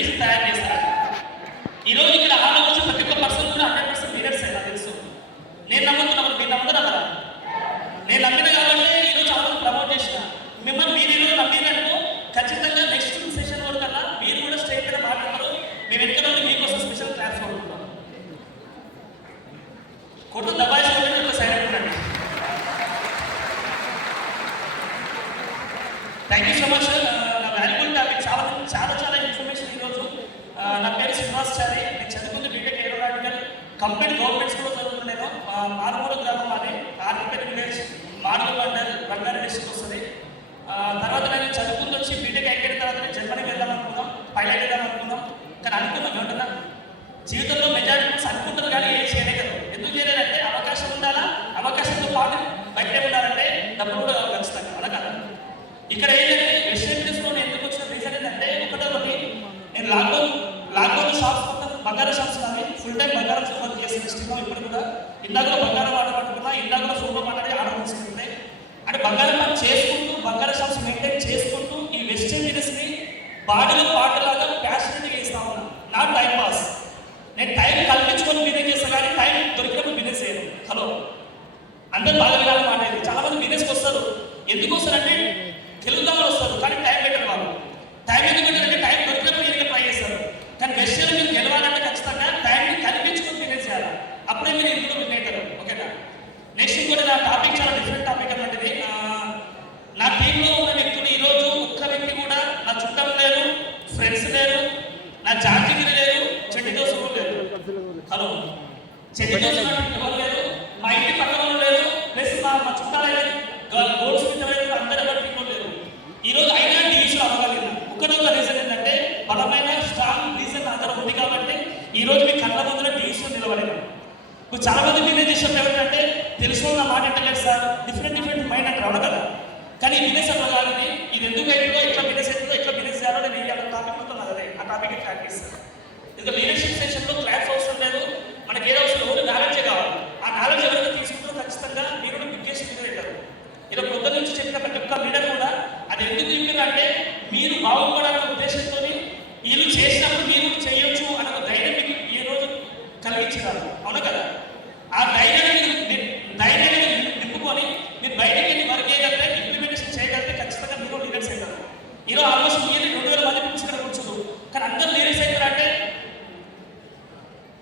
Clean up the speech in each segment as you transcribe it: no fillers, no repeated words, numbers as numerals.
Leaders తయారు చేస్తారు. ఈరోజు ఇక్కడ హాల్లో వచ్చి ప్రతి ఒక్క పర్సన్ కూడా 100% లీడర్స్ అయినా తెలుసు. నేను నమ్ముతున్నాను, మీరు నమ్ముతున్నా కదా. నేను నమ్మిన కాబట్టి ఈరోజు చాలా ప్రమోట్ చేసిన మిమ్మల్ని. మీరు ఈరోజు నమ్మినట్టు ఖచ్చితంగా నెక్స్ట్ సెషన్ వరకు కన్నా మీరు కూడా స్టేట్ మీద మాట్లాడతారు. మేము ఎక్కడ మీకోసం స్పెషల్ క్లాస్ కొడుతున్నాం. కొట్టు దబాయిస్ ఇట్లా సైలెంట్ ఉండండి. Thank you so much. నా వాల్యుబుల్ టాపిక్ చాలా ఇన్ఫర్మేషన్ ఈరోజు. నా పేరు శ్రీనివాసాచారి. నేను చదువుకుంది బీటెక్ ఏరోనాటికల్. కంప్లీట్ గవర్నమెంట్ స్కూల్లో చదువుతున్నాను. మారుమూల గ్రామం అని ఆర్టికల్ విలేజ్ మాడుగు మండల్ రంగారెడ్డి డిస్ట్రిక్ట్ వస్తుంది. తర్వాత నేను చదువుకుంటూ వచ్చి బీటెక్ అయిపోయిన తర్వాత నేను జర్మనీకి వెళ్దాం అనుకున్నాం, పైలట్ వెళ్దాం అనుకున్నాం. కానీ అనుకున్నాం ఏమంటున్నా, జీవితంలో మెజారిటీ అనుకుంటారు కానీ ఏం చేయలేదు. ఎందుకు చేయలేదంటే అవకాశం ఉండాలా, అవకాశంతో పాటు బయట ఉండాలంటే డబ్బులు కూడా ఖచ్చితంగా అలా కదా. ఇక్కడ ఏంటంటే వెస్ట్ ఇండీస్లో నేను ఎందుకు వచ్చిన రీజన్ ఏంటంటే ఒకటి, నేను లాక్డౌన్ షాప్స్ మొత్తం బంగారం షాప్స్ కానీ ఫుల్ టైం బంగారం షాప్ చేసిన డిస్ట్రిక్ట్లో ఇప్పుడు కూడా ఇందాక బంగారం ఆట పట్టుకున్నా, ఇందాక సూపర్ మాట్లాడి ఆర్డర్ తీసుకుంటే అంటే బంగారం పని చేసుకుంటూ బంగారం షాప్స్ మెయింటైన్ చేసుకుంటూ ఈ వెస్ట్ ఇండీస్ని బాడీలో పాటలాగా ప్యాషనెట్గా చేస్తా ఉన్నా. నా టైం పాస్. నేను టైం కల్పించుకొని బిజినెస్ చేస్తాను కానీ టైం దొరికినప్పుడు బిజినెస్ చేయను. హలో, అందరూ బాగా వినాలని మాట. చాలా మంది బిజినెస్కి వస్తారు. ఎందుకు వస్తారంటే గెలుద్దామని వస్తారు కానీ టైం పెట్టరు. వాళ్ళు టైం ఎందుకు పెట్టారంటే టైం దొరికినప్పుడు నేను ట్రై చేస్తారు. కానీ వెస్ట్లో మీరు గెలవాలంటే ఖచ్చితంగా టైంని కల్పించుకొని బిజినెస్ చేయాలి. అప్పుడే మీరు ఇంట్లో విన్ అవుతారు. ఓకేనా. నెక్స్ట్ ఇంకోటి నా టాపిక్ చాలా డిఫరెంట్ టాపిక్ అన్నది. నా టీంలో ఉన్న వ్యక్తులు ఈరోజు ఒక్క వ్యక్తి కూడా నా చుట్టం లేరు, ఫ్రెండ్స్ లేరు, నా జాతిగిరి లేరు, చెడ్డి దోసులు లేరు. హలో, చెడ్డి దోసులు ఎవరు లేరు, మా ఇంటి పక్కన లేరు, ప్లస్ మా చుట్టాలు గోల్స్ మిత్రులు అందరూ ఎవరు టీంలో లేరు. ఈరోజు అయినా డివిజన్ అవ్వగలిగిన ఒకటొక రీజన్ ఏంటంటే బలమైన స్ట్రాంగ్ రీజన్ నా దగ్గర ఉంది కాబట్టి ఈరోజు మీ కళ్ళ ముందున డివిజన్ నిలబడేది. ఇప్పుడు చాలా మంది బిజినెస్ చేసిన ఏమిటంటే తెలుసుకోవాలన్న మాట ఏంటంటే సార్ డిఫరెంట్ మైండ్ అంటే రావడం కదా. కానీ బిజినెస్ అట్లా కాదు. ఇది ఎందుకు అవుతుందో, ఎట్లా బిజినెస్ అవుతుందో, ఎట్లా బిజినెస్ చేయాలో నేను టాపిక్ మొత్తం అదే ఆ టాపిక్ ప్రాక్టీస్. ఇంకా లీడర్షిప్ సెషన్లో క్లాస్ అవసరం లేదు, మనకి ఏదో అవసరం ఓన్లీ నాలెడ్జే కావాలి. ఆ నాలెడ్జ్ ఎవరైతే తీసుకుంటారో ఖచ్చితంగా మీరు కూడా బిగ్గెస్ట్ లీడర్ అవుతారు. ఇలా కొత్త నుంచి చెప్పిన ప్రతి ఒక్క లీడర్ కూడా అది ఎందుకు చెప్పారంటే మీరు బాగుపడాలనే ఉద్దేశంతో వీళ్ళు చేసినప్పుడు మీరు చేయొచ్చు అనే ఒక ధైర్యం మీకు ఈ రోజు కలిగించారు. అవునా కదా. ఆ ధైర్యాన్ని నింపుకొని మీరు బయటకి వెళ్ళి వర్క్ చేయగలిగితే, ఇంప్లిమెంటేషన్ చేయగలిగితే ఖచ్చితంగా మీరు లీడర్స్ అవుతారు. ఈరోజు ఆల్మోస్ట్ మీరు 2000 మంది పిలిచిన కూర్చోదు కానీ అందరూ లీడర్స్ అవుతారంటే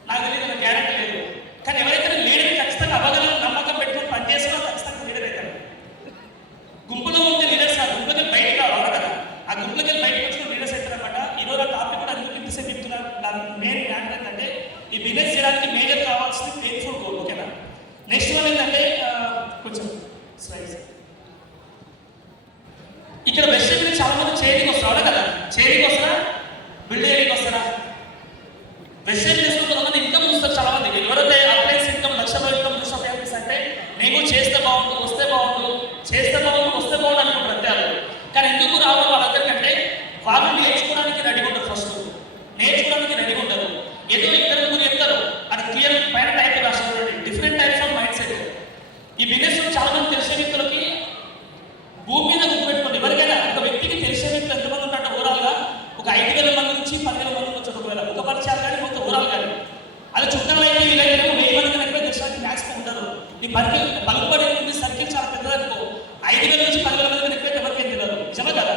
నాకు తెలియదు, గ్యారెంటీ లేదు. కానీ ఎవరైతే లీడర్ ఖచ్చితంగా అవ్వగలరు నమ్మకం పెట్టుకుని పనిచేస్తారో ఖచ్చితంగా లీడర్ అవుతారు. గుంపులో ఉంటే లీడర్స్ ఆ గుంపులకి బయటకు రావాలి కదా. ఆ గుంపులకి బయటకు వచ్చిన లీడర్స్ అవుతారనమాట. ఈరోజు ఆ టాపిక్ కూడా అందుకు ఇంతసేపు చెప్తున్నారు. నా మెయిన్ జ్ఞానం ఏంటంటే ఈ బిజినెస్ చేయడానికి మేజర్ కావాల్సింది పెయిన్ఫుల్ గోల్. ఓకేనా. నెక్స్ట్ వన్ ఏంటంటే కొంచెం స్లైడ్స్. ఇక్కడ వెస్ట్ ఇండీస్ చాలా మంది చేయడానికి వస్తారు కదా. చేయడానికి వస్తారా, బిల్డ్ చేయడానికి వస్తారా? వెస్ట్ ఇండీస్లో కొంతమంది ఇన్కమ్ చూస్తారు చాలా మంది. ఎవరైతే అప్లైన్స్ ఇన్కమ్ లక్షల ఇన్కమ్ చూసిన అంటే నేను చేస్తే బాగుండు, వస్తే బాగుండు, చేస్తే బాగుండు, వస్తే బాగుండు అనుకుంటారు అంతే వాళ్ళు. కానీ ఎందుకు రావాలి వాళ్ళందరికంటే వాళ్ళు నేర్చుకోవడానికి రెడీగా ఉంటారు. ఫస్ట్ నేర్చుకోవడానికి రెడీగా ఉంటారు. ఏదో ఇద్దరు ముగ్గురు చెప్తారు, అది క్లియర్ పైన టైప్ రాష్ట్రంలో different types of mind set. ఈ బిజినెస్ చాలా మంది తెలిసే వ్యక్తులకి భూమి మీద గుర్తుపెట్టుకోండి. ఎవరికైనా ఒక వ్యక్తికి తెలిసే వ్యక్తులు ఎంతమంది ఉంటారంటే ఓవరాల్గా ఒక 5,000 మంది నుంచి 10,000 మంది నుంచి ఒక పరిచయాలు కానీ మొత్తం ఓవరాల్ కానీ అది చుట్టాలు అయితే వీళ్ళైతే 1000 మంది కనుక తెలిసడానికి మ్యాక్సిమం ఉంటారు. ఈ పలుకుబడి ఉంది సర్కిల్ చాలా పెద్దదనుకో 5,000 నుంచి 10,000 మంది కనుక ఎవరికేం తెలియదు. నిజమే కదా.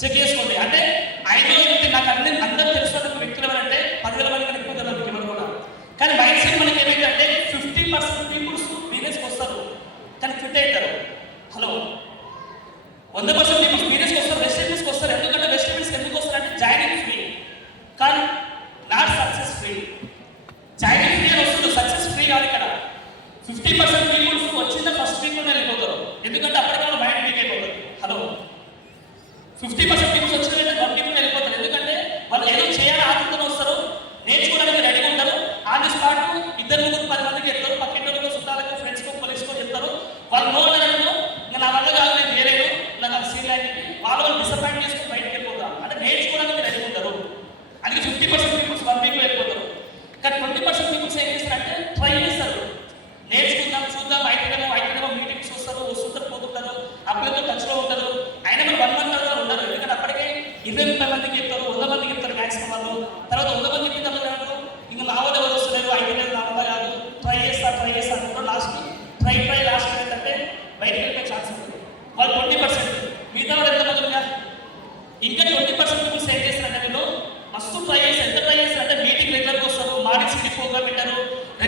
చెక్ చేసుకోండి. అంటే 5లో నాకు అందరూ తెలుసుకున్న వ్యక్తులు ఎవరంటే 10,000 మంది కనుక తెలియదు ఎవరు కూడా. కానీ మైండ్ సెట్ మనకి ఏమైందంటే 50% పీపుల్స్ బిజినెస్కి వస్తారు కానీ ఫిట్ అవుతారు. హలో, 100% పీపుల్స్ బిజినెస్కి వస్తారు, వెస్ట్ ఇండీస్కి వస్తారు. ఎందుకంటే వెస్ట్ ఇండీస్కి ఎందుకు వస్తారంటే జాయినింగ్ ఫ్రీ కానీ not success free. Joining free అని వస్తుంది, సక్సెస్ ఫ్రీ కాదు. ఇక్కడ 50% పీపుల్స్ వచ్చిన ఫస్ట్ వీక్లోనే వెళ్ళిపోతారు. ఎందుకంటే అప్పటికన్నా మైండ్ వీక్ అయిపోతుంది. హలో, 50% పీపుల్స్ వచ్చిందంటే 1 వీక్లో వెళ్ళిపోతారు. ఎందుకంటే వాళ్ళు ఏదో చేయాలని ఆతృతలో వస్తారు, నేర్చుకోవడానికి రెడీగా ఉంటారు. ఆన్ ది స్పాట్ 2, 3, 10 మందికి చెప్తారు, పక్కింట్లో చుట్టాలకు ఫ్రెండ్స్కో కొలిస్కో చెప్తారు. వాళ్ళు నో అన్నట్టు నా వల్ల కాదు, నేను వేరేను, నాకు అది సీన్ అని వాళ్ళు డిసప్పాయింట్ చేసుకుని బయటకు వెళ్ళిపోతారు. అంటే నేర్చుకోవడానికి రెడీ ఉంటారు. అందుకే 50% పీపుల్స్ 1 వీక్లో వెళ్ళిపోతారు. కానీ 20% పీపుల్స్ ఏం చేస్తారంటే ట్రై చేస్తారు, నేర్చుకుందాం చూద్దాం, ఐటేమో మీటింగ్స్ వస్తుంటారు పోతుంటారు, అప్పులతో టచ్లో ఉంటారు. అయినా మరి 1 మంత్ ఉండరు. ఎందుకంటే అప్పటికే 20-30 మందికి చెప్తారు, 100 మందికి చెప్తారు మ్యాక్సిమం వాళ్ళు.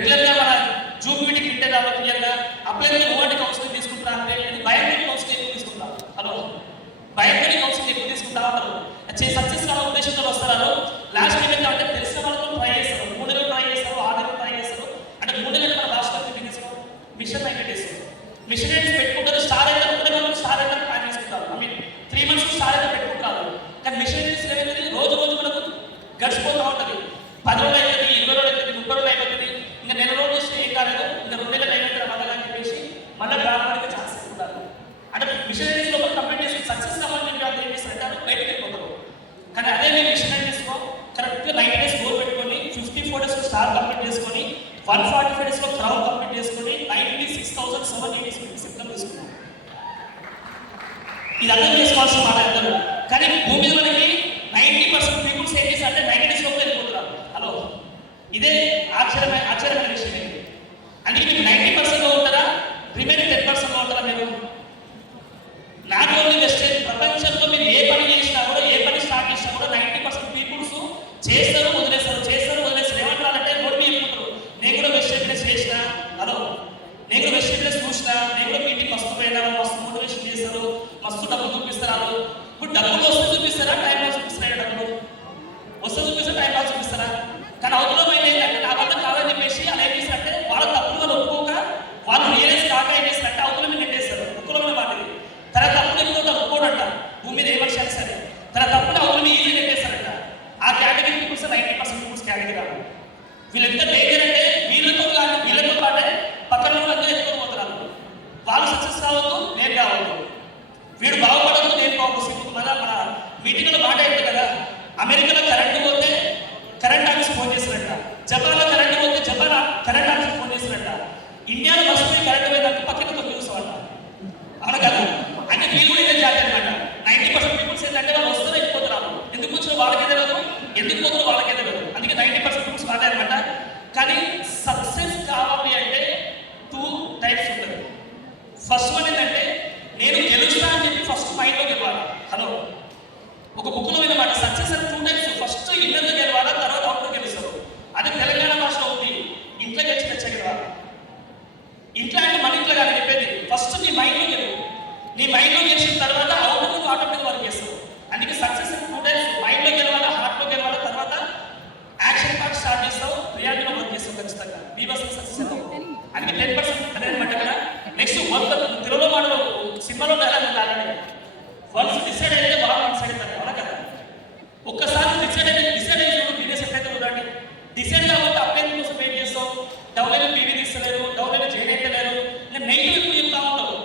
రెగ్యులర్గా మన జూమ్ మీటింగ్ వింటే రాదు క్లియర్గా అప్లై ఓటీ కౌన్సిలింగ్ తీసుకుంటా అంటే బయోమెట్రిక్ కౌన్సిలింగ్ ఎక్కువ తీసుకుంటాం. హలో, బయోమెట్రిక్ కౌన్సిలింగ్ ఎక్కువ తీసుకుంటా ఉంటారు. సక్సెస్ కావాల ఉద్దేశంతో వస్తారు. లాస్ట్ ఏమైంది అంటే తెలిసిన వాళ్ళతో ట్రై చేస్తారు, 3 నెలలు ట్రై చేస్తారు, 6 నెలలు ట్రై చేస్తారు. అంటే 3 నెలలు మన రాష్ట్ర తీసుకో మిషన్ నైన్టీస్ మిషనరీస్ పెట్టుకుంటారు. స్టార్ అయితే 3 నెలలు స్టార్ అయితే ప్లాన్ చేసుకుంటారు. 3 మంత్స్ స్టార్ అయితే పెట్టుకుంటారు. కానీ మిషనరీస్ ఏమైంది రోజు రోజు మనకు గడిచిపోతూ ఉంటుంది. 10 రోజులు అయిపోతుంది, 20 రోజులు అయిపోతుంది, 30 రోజులు అయిపోతుంది. ఇంకా నెల రోజులు వస్తే ఏం కాలేదు, ఇంకా 2 నెలలు అయిపోతుంది మళ్ళీ అని చెప్పేసి మళ్ళీ గ్రామానికి ఛాన్స్ ఇస్తున్నారు. అంటే మిషనరీస్ లోపల కంప్లీట్ చేసి సక్సెస్ కావాలని ఏం చేస్తారంటే బయటకు వెళ్ళిపోతారు. కానీ అదే మేము మిషనరీస్లో కరెక్ట్గా 90 డేస్ గోల్ పెట్టుకొని 54 డేస్లో స్టార్ కంప్లీట్ చేసుకొని 145 డేస్లో క్రౌడ్ కంప్లీట్ చేసుకొని 96,786 ఇన్కమ్ తీసుకున్నాం. ఇది అర్థం చేసుకోవాల్సిన మాట అందరూ. కానీ భూమి మీద మనకి 90% పీపుల్స్ ఏం చేశారంటే 90 డేస్ లోపల వెళ్ళిపోతున్నారు. హలో, ఇదే ఆశ్చర్యమైన విషయం ఏంటి? అందుకే మీకు 90% ఉంటారా, రిమైనింగ్ 10% ఉంటారా? మీరు నాట్ ఓన్లీ వెస్టేజ్, ప్రపంచంలో మీరు ఏ పని చేసినా కూడా, ఏ పని స్టార్ట్ చేసినా కూడా 90% పీపుల్స్ చేస్తారు వదిలేస్తారు, చేస్తారు వదిలేస్తారు. ఏమంటారంటే రోడ్డు మీద చెప్పుకుంటారు, నేను కూడా వెస్టేజ్ ప్లేస్ చేసిన, హలో నేను కూడా వెస్టేజ్ ప్లేస్ చూసినా, నేను కూడా మీటింగ్ మస్తు పోయినా, మస్తు మోటివేషన్ చేస్తారు, మస్తు డబ్బులు చూపిస్తారు. ఇప్పుడు డబ్బులు వస్తే చూపిస్తారా, టైం పాస్ చూపిస్తారా? డబ్బులు వస్తే చూపిస్తారా, టైం పాస్ చూపిస్తారా? కానీ అవతల మైండ్ ఏంటంటే నా వల్ల కాదని చెప్పేసి అలా ఏం చేస్తారంటే వాళ్ళ తప్పులు ఒప్పుకోక వాళ్ళు రియలైజ్ కాక ఏం చేస్తారంటే అవతల మీద నెట్టేస్తారు. ఒక్కలో మాట తన తప్పులు ఎక్కువ ఒప్పుకోడంట, భూమి మీద ఏ మనిషి అని సరే తన తప్పులు అవతల మీద ఈజీ నెట్టేస్తారంట. ఆ కేటగిరీ పీపుల్స్ 90% పీపుల్స్ కేటగిరీ రాదు. వీళ్ళు ఎంత డేంజర్ అంటే వీళ్ళతో పాటే పక్కన వాళ్ళందరూ ఎత్తుకోపోతున్నారు. వాళ్ళు సక్సెస్ కావద్దు, నేను కావద్దు, వీడు బాగుపడదు, నేను బాగుపడు. మన మీటింగ్లో మాట ఏంటి కదా, అమెరికాలో కరెంటు పోతే కరెంట్ ఆఫీస్ ఫోన్ చేస్తారంట, జపాన్లో కరెంటు పోతే జపాన్ కరెంట్ ఆఫీస్ ఫోన్ చేస్తారంట, ఇండియాలో బస్సు పోయి కరెంట్ పోయేదాకా పక్కన తొక్కి చూస్తామంట. అవును కదా? అంటే వీళ్ళు కూడా ఇదే జాతి అనమాట. 90% పీపుల్స్ ఏంటంటే వాళ్ళు వస్తారు ఎక్కిపోతున్నారు. ఎందుకు వచ్చినా వాళ్ళకే తెలియదు, ఎందుకు పోతున్నారు వాళ్ళకే తెలియదు. అందుకే 90% పీపుల్స్ వాళ్ళే అనమాట. కానీ సక్సెస్ కావాలి అంటే 2 టైప్స్ ఉంటుంది. ఫస్ట్ వన్ ఏంటంటే నేను గెలుస్తా అని చెప్పి ఫస్ట్ మైండ్లో గెలవాలి. హలో, ఒక బుక్లో విన్నమాట సక్సెస్ అని 2 టైప్స్. ఫస్ట్ ఇళ్ళలో గెలవాలా, తర్వాత అవుట్లో గెలుస్తారు. అదే తెలంగాణ భాషలో ఉంది, ఇంట్లో గెలిచి తెచ్చగలవాలి. ఇంట్లో అంటే మన ఇంట్లో కాదు చెప్పేది, ఫస్ట్ నీ మైండ్లో గెలువు. నీ మైండ్లో గెలిచిన తర్వాత అవుట్లోకి ఆటోమేటిక్ వర్క్ చేస్తావు. అందుకే సక్సెస్ అని 2 టైప్స్. మైండ్లో గెలవాలా, హార్ట్లో గెలవాలా, తర్వాత యాక్షన్ పార్ట్ స్టార్ట్ చేస్తావు, రియాలిటీలో వర్క్ చేస్తావు. ఖచ్చితంగా బీబస్ సక్సెస్ అవుతావు. అందుకే 10% అదే అనమాట కదా. నెక్స్ట్ తిరుమల మాటలో సినిమాలో డైలాగ్ ఉండాలంటే వన్స్ డిసైడ్ అయితే బాగా డిసైడ్ అవుతారు. అవునా కదా? ఒక్కసారి డిసైడ్ అయ్యి బిజినెస్ ఎట్లయితే ఉందండి, డిసైడ్ కాబట్టి అప్లై కోసం వెయిట్ చేస్తావు. డౌన్ అయినా బీవీ తీస్తలేరు, డౌన్ అయినా జైన్ అయితే లేరు, నేను నెగిటివ్ ఎక్కువ చెప్తా ఉంటావు.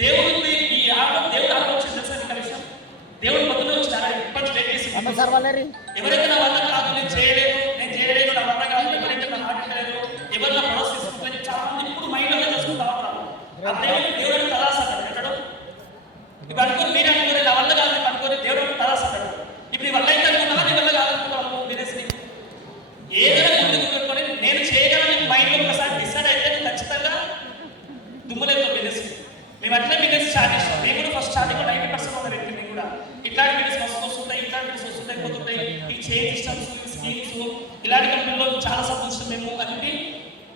దేవుడు ఈ ఆటో దేవుడు ఆలోచన తెలుసా నీకు విషయం? దేవుడు పొద్దున వచ్చి ఇప్పటి వెయిట్ చేసి ఎవరైతే నా వల్ల కాదు, నేను చేయలేదు నా వల్ల కాదు, ఎవరైతే నా మాట్లాడలేదు, ఎవరు నా ప్రొడక్ట్స్ తీసుకుంటారని చాలా మంది ఇప్పుడు మైండ్లో చేసుకుంటా ఉంటారు. ఆ దేవుడు తలాసాడు ఎక్కడో. ఇప్పుడు అనుకోని మీరే అనుకోని నా వల్ల కాదు అనుకోని దేవుడు తలాసాడు. ఇప్పుడు నీ వల్ల అయితే అనుకున్నావా, నీ వల్ల కాదనుకున్నావు బిజినెస్ని ఏదైనా ముందుకు పెట్టుకొని నేను చేయగలని మైండ్లో ఒకసారి డిసైడ్ అయితే ఖచ్చితంగా దుమ్ములేదు బిజినెస్. మేము అట్లే బిజినెస్ స్టార్ట్ చేస్తాం. నేను కూడా ఫస్ట్ స్టార్టింగ్ 90% ఉన్న వ్యక్తి. నేను కూడా ఇట్లాంటి బిజినెస్ వస్తుంటాయి, ఇట్లాంటి బిజినెస్ వస్తుంటాయి, పోతుంటాయి. ఈ చేంజ్ సిస్టమ్స్, స్కీమ్స్, ఇలాంటి కంపెనీలో చాలా సంతోషం. మేము అన్ని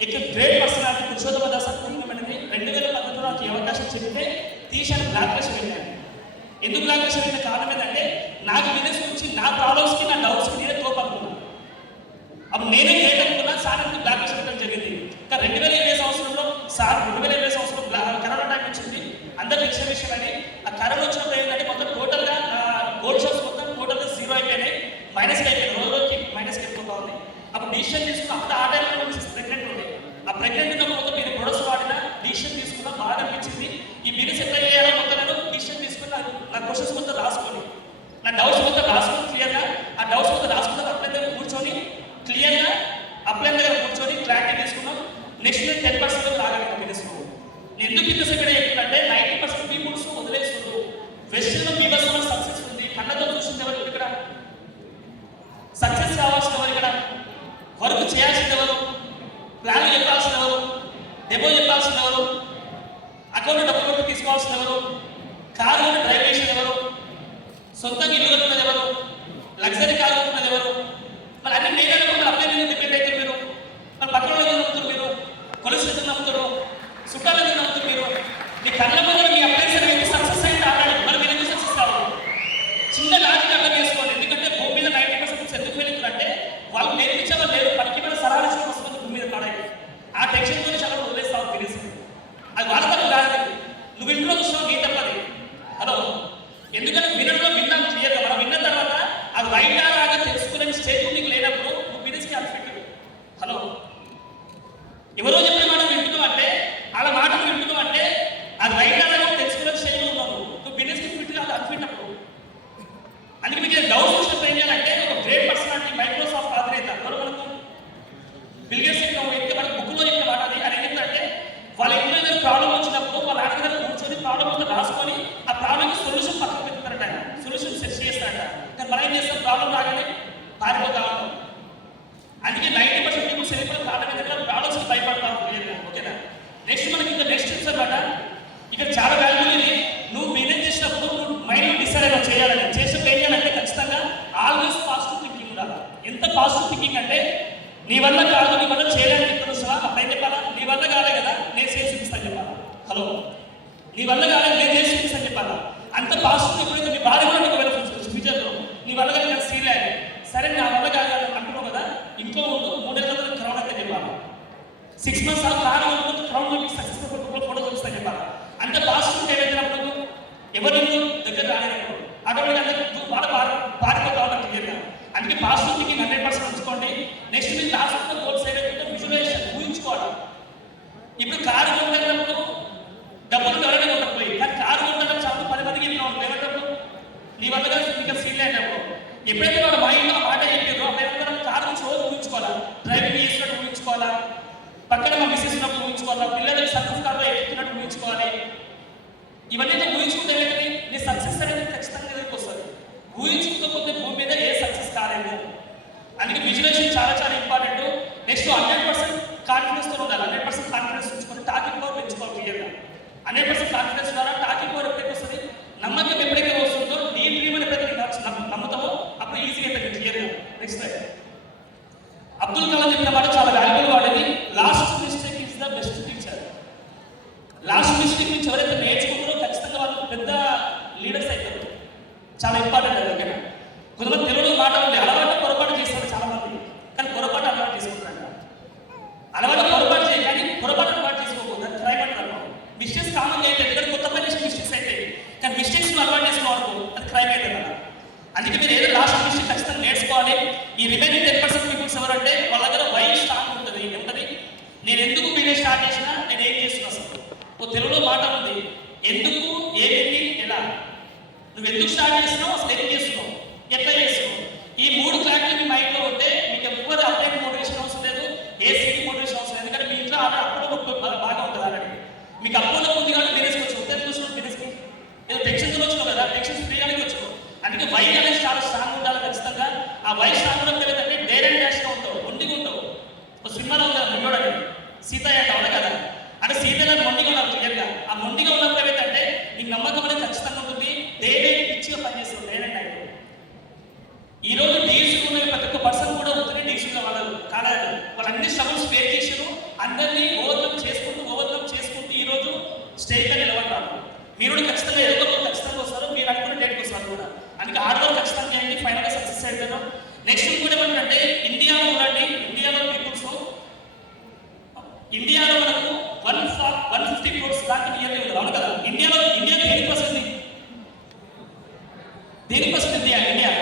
ఎక్కువ గ్రేట్ పర్సనాలిటీ పురుషోత్తమ దాస్ అనేది 2010లో నాకు ఈ అవకాశం చెప్తే తీశాను. బ్లాక్ లిస్ట్ వెళ్ళాను. ఎందుకు బ్లాక్ లిస్ట్ వెళ్ళిన కారణం ఏంటంటే నాకు బిజినెస్ గురించి నా ప్రాబ్లమ్స్కి, నా డౌట్స్కి నేనే తోపనుకున్నాను. అప్పుడు నేనే గ్రేట్ అనుకున్నా. సార్ ఎందుకు బ్లాక్ లిస్ట్ పెట్టడం జరిగింది. ఇంకా 2020 సంవత్సరంలో సార్ 2020 సంవత్సరంలో కరోనా టైం వచ్చింది. అందరూ తెలిసిన విషయం అని. ఆ కరోనా వచ్చినప్పుడు ఏంటంటే మొత్తం టోటల్గా గోల్డ్ షాప్స్ మొత్తం టోటల్గా 0 అయిపోయినాయి, మైనస్కి అయిపోయినాయి, రోజుకి మైనస్కి వెళ్ళిపోతా ఉంది. అప్పుడు డిసిషన్ తీసుకున్న అప్పుడు ఆ టైంలో ప్రెగ్నెంట్ ఉంది. ఆ ప్రెగ్నెంట్ ఉన్నప్పుడు మొత్తం మీరు ప్రొడక్ట్స్ వాడినా డిసిషన్ తీసుకున్నా బాగా అనిపించింది. ఈ బిజినెస్ ఎట్లా చేయాలో మొత్తం నేను డిసిషన్ తీసుకున్నా. నా క్వశ్చన్స్ మొత్తం రాసుకొని, నా డౌట్స్ మొత్తం రాసుకొని క్లియర్గా, ఆ డౌట్స్ మొత్తం రాసుకున్న అప్లై దగ్గర కూర్చొని క్లియర్గా అప్లై దగ్గర కూర్చొని క్లారిటీ తీసుకున్నాం. నెక్స్ట్ నేను 10% రాగలిగిన బిజినెస్. నేను ఎందుకు బిజినెస్ ఇక్కడ చెప్తుందంటే 90% పీపుల్స్ వదిలేస్తున్నారు. వెస్టర్న్లో బీబస్ సక్సెస్ ఉంది, కళ్ళతో చూసింది ఎవరు ఇక్కడ? సక్సెస్ కావాల్సిన ఎవరు ఇక్కడ? వర్క్ చేయాల్సిన ఎవరు? ప్లాన్లు చెప్పాల్సిన ఎవరు? డెమో చెప్పాల్సిన ఎవరు? అకౌంట్ డబ్బులు కొట్టి తీసుకోవాల్సిన ఎవరు? కారు డ్రైవ్ చేసిన ఎవరు? సొంతంగా ఇల్లు కట్టుకున్నది ఎవరు? లగ్జరీ కారు కొనుక్కున్నది ఎవరు? మరి అన్ని నేనే అప్లై మీద డిపెండ్ అయితే మీరు మరి పక్కన ఎవరో చెప్పిన మాట వింటున్నావు అంటే వాళ్ళ మాటలు వింటున్నావు అంటే అది రైట్ అలాగే తెలుసుకునే స్టేజ్లో ఉన్నావు. నువ్వు బిజినెస్కి ఫిట్ కాదు, అన్ఫిట్ అప్పుడు. అందుకే మీకు డౌట్స్ వచ్చినప్పుడు ఏం చేయాలంటే ఒక గ్రేట్ పర్సనాలిటీ మైక్రోసాఫ్ట్ అధినేత ఎవరు మనకు బిల్ గేట్స్ యొక్క వ్యక్తి మన బుక్లో చెప్పిన మాట అది. అది ఏంటంటే వాళ్ళ ఇంట్లో ఏదైనా ప్రాబ్లం వచ్చినప్పుడు వాళ్ళ నాన్న దగ్గర కూర్చొని ప్రాబ్లం అంతా రాసుకొని ఆ ప్రాబ్లంకి సొల్యూషన్ పక్కన పెట్టుతారట, ఆయన సొల్యూషన్ సెట్ చేస్తారట. కానీ మనం ఏం చేస్తాం, ప్రాబ్లం రాగానే పారిపోతా ఉంటాం. అందుకే 90% పీపుల్స్ వెళ్ళిపోయిన ప్రాబ్లం దగ్గర ప్రాబ్లమ్స్ భయపడతా ఉంటాం. ఓకేనా? నెక్స్ట్ మనకి ఇంకా నెక్స్ట్ అనమాట, ఇక్కడ చాలా వాల్యూ ఇది. నువ్వు మేనేజ్ చేసినప్పుడు నువ్వు మైండ్ డిసైడ్ చేయాలని చేసినప్పుడు ఏం చేయాలంటే ఖచ్చితంగా ఆల్వేస్ పాజిటివ్ థింకింగ్ ఉండాలి. ఎంత పాజిటివ్ థింకింగ్ అంటే నీ వల్ల కాదు, నీ వల్ల చేయడానికి ఇప్పుడు సహా అప్పుడు చెప్పాలా, నీ వల్ల కాలే కదా నేను చేసి చూపిస్తాను చెప్పాలా. హలో, నీ వల్ల కాలేదు నేను చేసి చూపిస్తాను చెప్పాలా. అంత పాజిటివ్ ఎప్పుడైతే మీ భార్య కూడా ఒకవేళ ఫ్యూచర్లో నీ వల్ల కానీ సీలే సరే నా వల్ల కాదు అంటున్నావు కదా, ఇంట్లో ఉండు 3 ఏళ్ళ తర్వాత క్రౌన్ అయితే చెప్పాలి. 6 months కారణం ఉంటుంది, క్రౌన్ సక్సెస్ఫుల్ ఫోటో చూపిస్తాను చెప్పాలి. అంత పాజిటివ్ ఏదైతే ఎవరి దగ్గర రాలేనప్పుడు అటువంటి అందరూ పారిపోతా ఉంటారు క్లియర్గా. అందుకే పాజిటివ్ థింకింగ్ 100% ఉంచుకోండి. నెక్స్ట్ మీరు లాస్ట్ గోల్స్ ఏదైతే విజువలైజేషన్ ఊహించుకోవాలి. ఇప్పుడు కారు కొంటున్నప్పుడు డబ్బులు ఎవరైనా కొట్టకపోయి, కానీ కారు కొంటున్నప్పుడు చాలా 10 మందికి ఇట్లా ఉంటుంది ఏమంటప్పుడు నీ వల్ల ఇంకా సీల్ అయినప్పుడు ఎప్పుడైతే వాడు మైండ్లో మాట చెప్పారో అప్పుడు మనం కారు నుంచి రోజు ఊహించుకోవాలా, డ్రైవింగ్ చేసినట్టు ఊహించుకోవాలా, పక్కన మా మిస్సెస్ ఉన్నప్పుడు ఊహించుకోవాలా, పిల్లలకి సక్సెస్ కార్లో ఎక్కుతున్నట్టు ఊహించుకోవాలి. ఇవన్నీ ఊహించుకుంటే నీ సక్సెస్ అనేది ఖచ్చితంగా ఎదురుకు వస్తుంది. ఊహించుకోకపోతే భూమి మీద ఏ సక్సెస్ కాలేదు. అందుకే విజువలైజేషన్ చాలా చాలా ఇంపార్టెంట్. నెక్స్ట్ 100% కాన్ఫిడెన్స్తో ఉండాలి. 100% కాన్ఫిడెన్స్ ఉంచుకొని టాకింగ్ పవర్ పెంచుకోవాలి క్లియర్గా. 100% కాన్ఫిడెన్స్ ద్వారా టాకింగ్ పవర్ ఎప్పుడైతే వస్తుంది, నమ్మకం ఎప్పుడైతే వస్తుందో, నీ డ్రీమ్ అని ఎప్పుడైతే నమ్ముతావో అప్పుడు ఈజీగా అయితే క్లియర్గా. నెక్స్ట్ అబ్దుల్ కలాం చెప్పిన మాట చాలా వాల్యుబుల్ వాడేది, last mistake is the best teacher. Last mistake నుంచి ఎవరైతే నేర్చుకుంటారో ఖచ్చితంగా వాళ్ళు పెద్ద లీడర్స్ అవుతారు. చాలా ఇంపార్టెంట్ అది. ఓకేనా? కొంతమంది తెలుగులో మాట ఉంది, అలవాటు పొరపాటు చేస్తారు చాలా మంది, కానీ పొరపాటు అలవాటు చేసుకుంటారంట. అలవాటు పొరపాటు చేయాలి కానీ పొరపాటు అలవాటు చేసుకోకూడదు, అది క్రైమ్ అంటారు. మిస్టేక్స్ కామన్ అయితే ఎందుకంటే కొత్త పని చేసి మిస్టేక్స్ అయితే, కానీ మిస్టేక్స్ అలవాటు చేసుకోవడం అది క్రైమ్ అయితే కదా. అందుకే మీరు ఏదో లాస్ట్ మిస్టేక్ ఖచ్చితంగా నేర్చుకోవాలి. ఈ రిమైనింగ్ 10% పీపుల్స్ ఎవరంటే వాళ్ళ దగ్గర వై స్టార్ట్ ఉంటుంది. ఉంటుంది నేను ఎందుకు బిజినెస్ స్టార్ట్ చేసినా, నేను ఏం చేస్తున్నా. అసలు ఓ తెలుగులో మాట ఉంది, ఎందుకు, ఏమిటి, ఎలా. నువ్వు ఎందుకు స్టార్ట్ చేస్తున్నావు, అసలు ఏం చేస్తున్నావు, ఎట్లా చేస్తున్నావు. ఈ 3 క్లారిటీ మీ మైండ్లో ఉంటే మీకు ఎవ్వరు అప్లైన్ మోటివేషన్ అవసరం లేదు, ఏ సిటీ మోటివేషన్ అవసరం లేదు. ఎందుకంటే మీ ఇంట్లో అప్పులో బాగా ఉంటుంది. అలాగే మీకు అప్పులో ఉంది కానీ బిజినెస్కి వచ్చి ఉత్తరం చూసిన బిజినెస్కి ఏదో టెన్షన్తో వచ్చినావు కదా, టెన్షన్ ఫ్రీగానే వచ్చావు. అందుకే వై అనేది చాలా స్ట్రాంగ్ ఉండాలి ఖచ్చితంగా. ఆ వై స్ట్రాంగ్ ఉన్నప్పుడు ఏదంటే డేర్ అండ్ డాష్గా ఉంటావు, మొండిగా ఉంటావు. ఒక సినిమాలో ఉంది మొండోడని సీత అంటావు కదా, అంటే సీతలో మొండిగా ఉన్నారు క్లియర్గా. ఆ మొండిగా ఉన్నప్పుడు ఏమైతే నీకు నమ్మకం అనేది ఖచ్చితంగా ఉంటుంది, డేరే పిచ్చిగా పనిచేస్తుంది డేర్ అండ్ డైట్. ఈరోజు డీసీలో ఉన్న ప్రతి ఒక్క పర్సన్ కూడా ఉంటేనే డీసీలో వాళ్ళు కాలేదు. వాళ్ళు అన్ని స్ట్రగుల్స్ ఫేస్ చేసారు, అందరినీ ఓవర్కమ్ చేసుకుంటూ ఈరోజు స్టేజ్గా నిలబడ్డారు. మీరు కూడా ఖచ్చితంగా ఏదో ఖచ్చితంగా వస్తారు, మీరు అనుకున్న డేట్కి వస్తారు కూడా. అందుకే హార్డ్ వర్క్ ఖచ్చితంగా చేయండి, ఫైనల్గా సక్సెస్ అవుతారు. నెక్స్ట్ ఇంకోటి ఏమంటే ఇండియాలో ఉండండి, ఇండియాలో పీపుల్స్ ఇండియాలో మనకు 150 crores దాకా ఇయర్లీ ఉంది. అవును కదా? ఇండియాలో దేనికి ప్రసిద్ధి, దేనికి ప్రసిద్ధి ఇండియా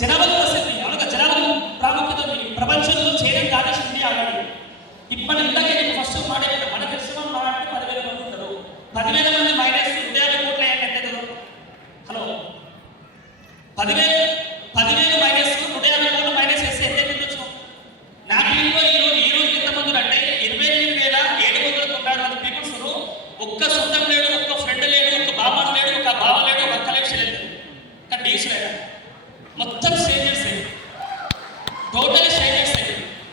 జనాభా ప్రసిద్ధి. అవును కదా? జనాభా ప్రాముఖ్యత ప్రపంచంలో చేయడం దాదాపు ఇండియా ఆల్రెడీ. ఇప్పుడు ఇందాక ఫస్ట్ మాట్లాడే మన తెలిసిన మాట 10,000 మంది ఉంటారు. 10,000 మంది మైనస్ 150 కోట్లు అయ్యాకంటే కదా. హలో, 10,000 మైనస్ 150 కోట్లు మైనస్ చేస్తే ఎంత పెట్టచ్చు? నా టీంలో ఈ రోజు ఎంతమంది అంటే 28,790 మంది పీపుల్స్. ఒక్క సొంతం లేడు, ఒక్క ఫ్రెండ్ లేడు, ఒక్క బాబా లేడు, ఒక బావ లేడు, ఒక అక్క లేడు, లేదు. కానీ డీస్ లేదా మొత్తం స్ట్రేంజర్స్, టోటల్ స్ట్రేంజర్స్.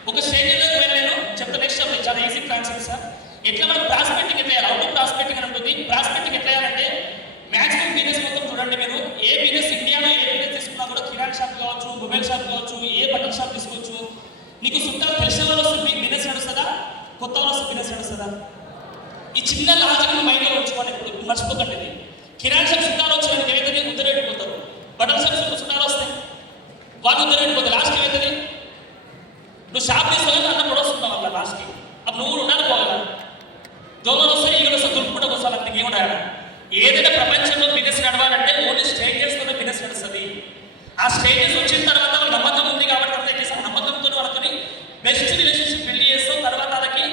ఒక స్ట్రేంజర్లోకి వెళ్ళాను చెప్తా. నెక్స్ట్ చాలా ఈజీ కాన్సెప్ట్ సార్. ఎట్లా మనం ప్రాస్పెక్టింగ్ ఎట్లా చేయాలి, అవుట్ ప్రాస్పెక్టింగ్ అని ఉంటుంది. ప్రాస్పెక్టింగ్ ఎట్లా చేయాలంటే మ్యాక్సిమం బిజినెస్ మొత్తం చూడండి. మీరు ఏ బిజినెస్ ఇండియాలో ఏ బిజినెస్ తీసుకున్నా కూడా కిరాణా షాప్ కావచ్చు, మొబైల్ షాప్ కావచ్చు, ఏ బట్టల షాప్ తీసుకోవచ్చు. నీకు చుట్టాలు తెలిసిన వాళ్ళు వస్తే మీకు బిజినెస్ నడుస్తుందా, కొత్త వాళ్ళు వస్తే బిజినెస్ నడుస్తుందా? ఈ చిన్న లాజిక్ మైండ్లో ఉంచుకోండి, ఇప్పుడు మర్చిపోకండి. ఇది కిరాణా షాప్ చుట్టాలు వచ్చి ఏదైతే ఉద్దరెడిపోతారు, బట్టల షాప్ చుట్టాలు వస్తాయి వాళ్ళు ఉద్దరెడిపోతారు. లాస్ట్కి ఏదైతే నువ్వు షాప్ తీసుకోవాలి అన్న కూడా వస్తున్నావు అలా లాస్ట్కి. అప్పుడు నువ్వు ఉండాలి పోగల దోమలు వస్తాయి, ఈగలు వస్తాయి, దులుపుకుంటూ వస్తాను. అంతకు ఏముండాలి. ఏదైనా ప్రపంచంలో బిజినెస్ నడవాలంటే ఓన్లీ స్ట్రేంజర్స్తోనే బిజినెస్ నడుస్తుంది. ఆ స్టేజెస్ వచ్చిన తర్వాత నమ్మకం ఉంది కాబట్టి అర్థం చేస్తాం. నమ్మకంతో వాళ్ళకి బెస్ట్ రిలేషన్షిప్ బిల్డ్ చేస్తాం. తర్వాత వాళ్ళకి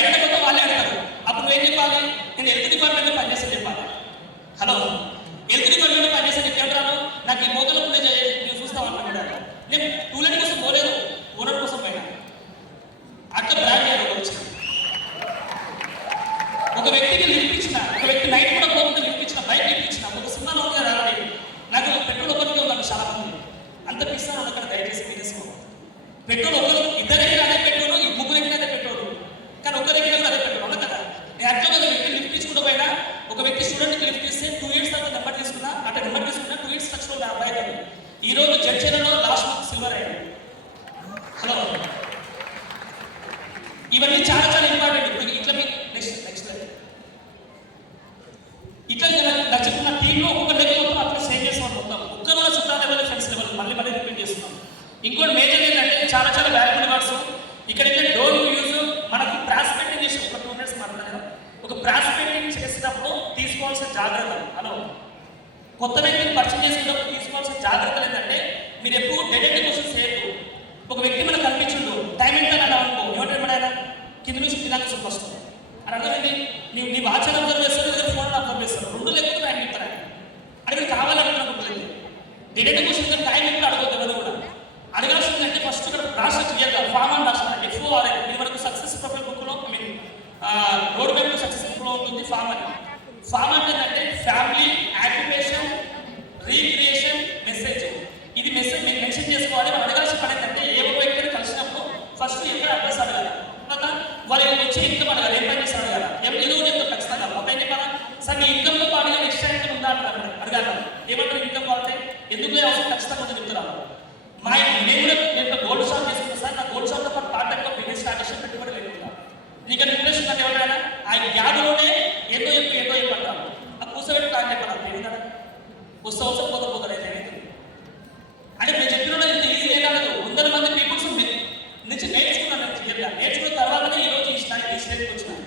బయట పోతే వాళ్ళే అడతారు. అప్పుడు నువ్వేం చెప్పాలి? నేను హెల్త్ డిపార్ట్మెంట్లో పనిచేస్తాను చెప్పాలి. హలో, హెల్త్ డిపార్ట్మెంట్లో పనిచేస్తాను చెప్పి అంటారు నాకు ఈ మోకలు నేను చూస్తామన్నాడు. నేను టూలెట్ కోసం పోలేదు, ఓనర్ కోసం పోయినా. అట్లా బ్రాండ్ చేయాలి. వచ్చి ఒక వ్యక్తికి లిఫ్ట్ ఇచ్చిన, ఒక వ్యక్తి నైట్ కూడా పోకుండా లిఫ్ట్ ఇచ్చిన, బైక్ లిఫ్ట్ ఇచ్చిన, ఒక సినిమాలో ఉంది కదా రాలేదు. నాకు పెట్రోల్ ఒకరికి ఉన్నాను చాలా మంది అంత పిస్తాను అక్కడ. దయచేసి తీసుకో పెట్రోల్ ఒకరు ఇద్దరికి అదే పెట్రోల్, ఈ ముగ్గురికి అదే పెట్రోల్, కానీ ఒకరికి అదే పెట్రోల్ అన్న కదా. నేను అట్లా ఒక వ్యక్తి లిఫ్ట్ తీసుకుంటూ పోయినా, ఒక వ్యక్తి స్టూడెంట్కి లిఫ్ట్ ఇస్తే 2 years తర్వాత నెంబర్ తీసుకున్నా, అట్లా నెంబర్ తీసుకున్నా 2 years ఖర్చులో అబ్బాయి కాదు. ఈ రోజు జడ్చర్లలో లాస్ట్ మంత్ సిల్వర్ అయ్యాడు. హలో, ఇవన్నీ చాలా చాలా ఇంపార్టెంట్. ఇప్పుడు ఇట్లా మీకు నెక్స్ట్ ఇట్లా నా చెప్పిన టీంలో ఒక్కొక్క లెవెల్ మొత్తం అట్లా సేవ్ చేస్తాం. మొత్తం ఒక్క రోజు చుట్టాల లెవెల్, ఫ్రెండ్స్ లెవెల్ మళ్ళీ రిపీట్ చేస్తున్నాం. ఇంకోటి మేజర్ ఏంటంటే చాలా చాలా వాల్యుబుల్ వర్డ్స్ ఇక్కడైతే డోర్ టు యూజ్. మనకు ప్రాస్పెక్టింగ్ చేసి ఒక 2 minutes మాట్లాడారు. ఒక ప్రాస్పెక్టింగ్ చేసినప్పుడు తీసుకోవాల్సిన జాగ్రత్తలు. హలో, కొత్త వ్యక్తిని పరిచయం చేసుకున్నప్పుడు తీసుకోవాల్సిన జాగ్రత్తలు ఏంటంటే మీరు ఎప్పుడు డెడెక్ట్ క్వశ్చన్స్ చేయొద్దు. ఒక వ్యక్తి మనకు కనిపించుండు, టైం ఎంత అని అనుకో, ఏమంటారు మన ఆయన కింద నుంచి తినాల్సి వస్తుంది అని అర్థమైంది. నీ వాచ్ అబ్జర్వ్ చేస్తారు, లేదా ఫోన్ అబ్జర్వ్ చేస్తారు, రెండు లేకపోతే టైం చెప్తారు. అది మీరు కావాలనుకున్నప్పుడు డెడెక్ట్ క్వశ్చన్ టైం ఎప్పుడు అడగదు. ఎవరు కూడా అడగాల్సింది అంటే ఫస్ట్ ఇక్కడ రాష్ట్ర క్లియర్గా ఫామ్ అని రాష్ట్రం FORM. ఇది మనకు సక్సెస్ ప్రొఫైల్ బుక్లో, I mean road map success బుక్లో ఉంటుంది. ఫామ్ అని, ఫామ్ అంటే ఏంటంటే ఫ్యామిలీ, ఆక్యుపేషన్, రీక్రియేషన్, మెసేజ్. ఇది మెసేజ్ మీరు మెన్షన్ చేసుకోవాలి. మనం అడగాల్సిన పని ఏంటంటే ఏ ఒక వ్యక్తిని కలిసినప్పుడు ఫస్ట్ ఎక్కడ అడ్రస్ అడగాలి, తర్వాత వాళ్ళు వచ్చి ఇన్కమ్ అడగాలి, ఏం పని చేస్తారు అడగాలి, ఏదో చెప్తారు ఖచ్చితంగా. మొత్తం ఏం చెప్పాలా సార్ మీ ఇన్కమ్తో పాటుగా ఎక్స్ట్రా ఇన్కమ్ ఉందా అంటారు, అడగాలి. ఏమంటారు ఇన్కమ్ వాడితే ఎందుకు అవసరం ఖచ్చితంగా ఉందని చెప్తున్నారు. నేను కూడా గోల్డ్ షాప్ చేసుకుంటాను సార్, నా గోల్డ్ షాప్తో పాటు పార్ట్ టైంగా బిజినెస్ స్టార్ట్ చేసి పెట్టుబడి లేకుండా నీకు ఇంట్రెస్ట్ ఉందంటే ఎవరైనా ఆ గ్యాప్లోనే ఏదో చెప్పంటారు. ఆ కూర్చోబెట్టి ప్లాన్ చెప్పాలి. ఏమిటా వస్తా పోతాడు అయితే అంటే మీరు చెప్పిన ఇంత ఈజీ ఏ కాదు. 100 మంది పీపుల్స్ నుంచి నేర్చుకున్నాను. నేర్చుకున్న తర్వాతనే ఈరోజు ఈ స్టేజ్కి వచ్చినాను.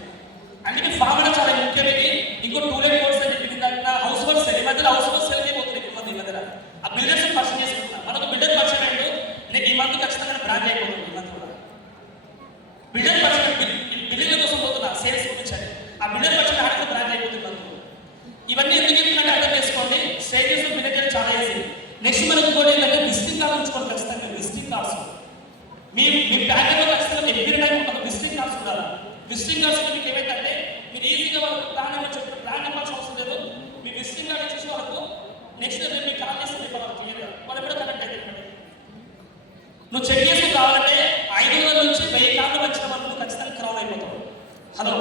అందుకే ఫామ్ అనేది చాలా ముఖ్యమైనది. ఇంకో టూలెట్ కోర్స్ అని చెప్పింది దాంట్లో హౌస్ వర్క్స్. ఈ మధ్యలో హౌస్ వర్క్స్ వెళ్ళిపోతుంది ఎక్కువ మంది. ఈ మధ్యలో ఆ బిల్డర్స్ పరిచయం చేసుకుంటున్నాను. మనకు బిల్డర్ పరిచయం అయ్యాడు, నేను ఈ మంత్ ఖచ్చితంగా బ్రాండ్ అయిపోతుంది. ఈ మంత్ కూడా బిల్డర్ పరిచయం, బిల్డింగ్ కోసం పోతున్నా సేల్స్ గురించి. ఆ బిల్డర్ పరిచయం ఆడితే బ్రాండ్ అయిపోతుంది మంత్. ఇవన్నీ ఎందుకు చెప్తున్నట్టు అర్థం చేసుకోండి. స్టేజెస్ బిల్డర్ చాలా ఈజీ. నెక్స్ట్ మనకు కూడా ఏంటంటే విజిటింగ్ కార్డు ఉంచుకోండి ఖచ్చితంగా. విజిటింగ్ కార్డ్స్ మీ ప్యాకేజ్లో ఖచ్చితంగా ఎవ్రీ టైం ఒక విజిటింగ్ కార్డ్స్ ఉండాలి. విజిటింగ్ కార్డ్స్ మీకు ఏమైందంటే మీరు ఈజీగా వాళ్ళకి ప్లాన్ ఇవ్వచ్చు. ప్లాన్ ఇవ్వాల్సిన అవసరం లేదు. మీ విజిటింగ్ కార్డ్ ఇచ్చేసి వాళ్ళకు నెక్స్ట్ మీకు కాల్ చేసి వాళ్ళు క్లియర్గా వాళ్ళు కూడా కనెక్ట్ అవుతుంది. నువ్వు చెక్ చేసుకు కావాలంటే 500 నుంచి 1000 కార్డులు వచ్చిన వాళ్ళు ఖచ్చితంగా క్రౌడ్ అయిపోతావు. హలో,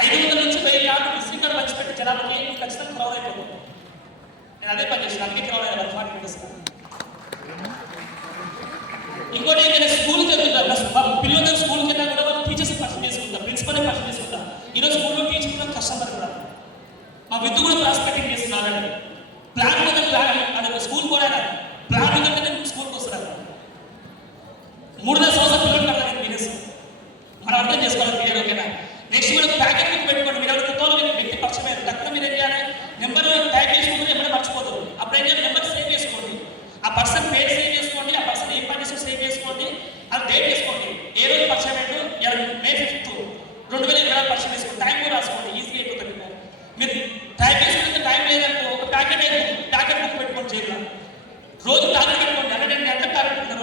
500 నుంచి 1000 కార్డు విజిటింగ్ కార్డు పంచిపెట్టి జనాలకి నువ్వు ఖచ్చితంగా క్రౌడ్ అయిపోతావు. నేను అదే పని చేసిన, అందుకే క్రౌడ్ అయ్యాను 40 minutes. ఇంకోటి ఏంటంటే స్కూల్కి వెళ్తుంటారు పిల్లలు. స్కూల్కి వెళ్ళినా కూడా వాళ్ళు టీచర్స్ పరిచయం చేసుకుంటారు, ప్రిన్సిపల్ పరిచయం చేసుకుంటారు. ఈరోజు స్కూల్లో టీచర్ కూడా కస్టమర్ కూడా మా విద్య కూడా ప్రాస్పెక్టింగ్ చేస్తున్నారు. ప్లాన్ మీద ప్లాన్ అది స్కూల్ కూడా ప్లాన్ మీద నేను స్కూల్కి వస్తున్నాను. 3-4 సంవత్సరాల పిల్లలు కడతాను బిజినెస్. మనం అర్థం చేసుకోవాలి క్లియర్. ఓకేనా? నెక్స్ట్ కూడా ప్యాకెట్ బుక్ పెట్టుకోండి. మీరు ఎవరికి తోలు వ్యక్తి పరిచయం అయ్యారు తక్కువ మీరు ఏం చేయాలి, నెంబర్ టైప్ చేసుకుంటే ఏమైనా మర్చిపోతారు. అప్పుడు ఏం చేయాలి, నెంబర్ సేవ్ చేసుకోండి, ఆ పర్సన్ పేరు సేవ్ చేసుకోండి, ఆ పర్సన్ ఏం పని చేస్తే సేవ్ చేసుకోండి, అది డేట్ చేసుకోండి. ఏ రోజు పరిచయం అయ్యారు, May 5th 2020 పరిచయం చేసుకోండి. టైం కూడా రాసుకోండి, ఈజీగా అయిపోతుంది. మీరు టైప్ చేసుకుంటే టైం లేదంటే ఒక ప్యాకెట్ బుక్ పెట్టుకోండి చేయాలి. రోజు టార్గెట్ పెట్టుకోండి. అంటే ఎంత టార్గెట్ ఉంటుంది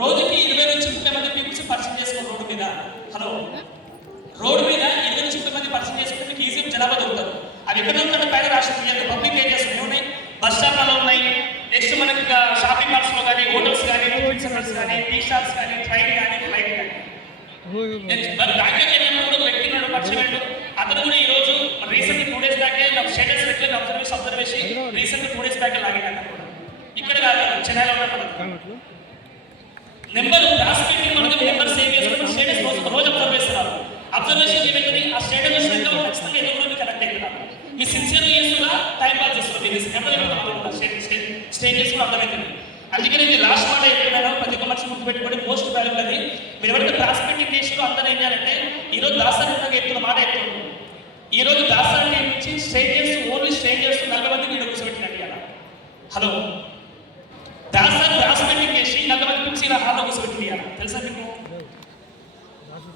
రోజుకి 20 నుంచి 30 మంది పీపుల్స్ పరిచయం చేసుకోండి రోడ్డు మీద. హలో, రోడ్డు మీద 20 నుంచి 30 మంది పరిచయం చేసుకుంటే మీకు ఈజీగా జనాభా దొరుకుతారు. అవి ఎక్కడ ఉంటే పైన రాష్ట్రం పబ్లిక్ ఏరియాస్ ఉన్నాయి, బస్ స్టాండ్లలో ఉన్నాయి. నెక్స్ట్ మనకి షాపింగ్ మాల్స్లో కానీ, హోటల్స్ కానీ, టిఫిన్ సెంటర్స్ కానీ, టీ షాప్స్ కానీ, ట్రైన్ కానీ, ఫ్లైట్ కానీ. బ్యాంకుకి వెళ్ళినప్పుడు వ్యక్తి పరిచయం అతను కూడా ఈ రోజు రీసెంట్ 2 days బ్యాకే స్టేటస్ పెట్టలేదు. Observation recent 2 days బ్యాకే లాగాను. ఇక్కడ కాదు, చెన్నైలో ఉన్నప్పుడు నెంబర్ రాసుకెళ్ళి మనకి నెంబర్ సేవ్ చేసుకుంటే స్టేటస్ రోజు అబ్జర్వ్ చేస్తున్నారు. అబ్జర్వేషన్ ఏమైతుంది, ఆ స్టేటస్ ఖచ్చితంగా ఏదో కూడా కనెక్ట్ అవుతున్నారు. మీ సిన్సియర్ చేస్తున్నా టైం పాస్ చేస్తున్నారు. బిజినెస్ స్టేజ్ చేసుకుని అర్థమవుతుంది. అందుకే నేను లాస్ట్ మాట ఎప్పుడైనా ప్రతి ఒక్క మనిషి గుర్తు పెట్టుబడి మోస్ట్ వాల్యూబుల్ అది. మీరు ఎవరైతే ప్రాస్పెక్టింగ్ చేసినో అందరూ ఏం చేయాలంటే ఈరోజు దాసాన్ని ఎత్తున్న మాట ఎత్తున్నారు. ఈరోజు దాసాన్ని నుంచి స్ట్రేంజర్స్, ఓన్లీ స్ట్రేంజర్స్ 40 మంది నేను కూర్చోబెట్టినట్టు కదా. హలో, దాసాన్ని ప్రాస్పెక్టింగ్ చేసి 40 మంది నుంచి ఇలా హాల్లో కూర్చోబెట్టి తెలుసా మీకు?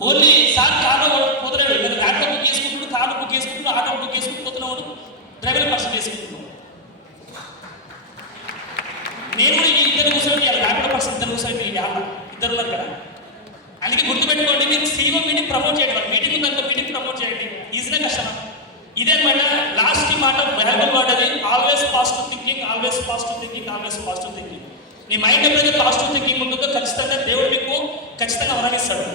ఓన్లీ సార్ కార్లో పోతున్నాడు, లేదా ల్యాప్టాప్ బుక్ చేసుకుంటున్నాడు, కార్లు బుక్ చేసుకుంటున్నాడు, ఆటో బుక్ చేసుకుంటూ పోతున్నాడు, డ్రైవర్ పర్సన్ చేసుకుంటున్నాడు. నేను కూడా ఈ ఇద్దరు కూర్చొని ల్యాప్టాప్ పర్సన్ ఇద్దరు కూర్చొని ఇద్దరు ఉన్నారు కదా. అందుకే గుర్తుపెట్టుకోండి, మీరు సీఓ మీటింగ్ ప్రమోట్ చేయండి, మీటింగ్ ఉందంటే మీటింగ్ ప్రమోట్ చేయండి, ఈజీగా కష్టమా. ఇదే అనమాట లాస్ట్ మాట, వాల్యుబుల్ వర్డ్ అది. Always positive thinking, always positive thinking, always positive thinking. నీ మైండ్ ఎప్పుడైతే పాజిటివ్ థింకింగ్ ఉంటుందో ఖచ్చితంగా దేవుడు మీకు ఖచ్చితంగా వరమిస్తాడు.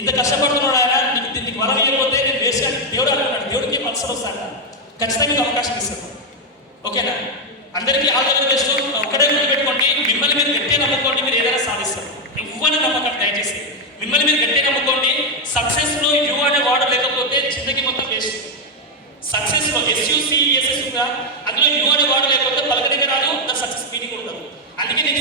ఇంత కష్టపడుతున్నాడు ఆయన, నీకు వరం ఇవ్వకపోతే నేను వేసి దేవుడు అంటున్నాడు, దేవుడికి మనసులు వస్తాడు, ఖచ్చితంగా మీకు అవకాశం ఇస్తాడు. ఓకేనా? అందరికీ ఆలోచన బెస్ట్. ఒకటే గుర్తుపెట్టుకోండి, మిమ్మల్ని మీరు గట్టిగా నమ్ముకోండి, మీరు ఏదైనా సాధిస్తారు. ఎక్కువనే నమ్మకండి దయచేసి. మిమ్మల్ని మీరు గట్టిగా నమ్ముకోండి. సక్సెస్లో యూ అనే వాడు లేకపోతే జిందగీ మొత్తం వేస్ట్. సక్సెస్లో SUCCESS ఉందా, అందులో యూ అనే వాడు లేకపోతే పలకడానికి రాదు, సక్సెస్ మీనింగ్ ఉండదు. అందుకే నేను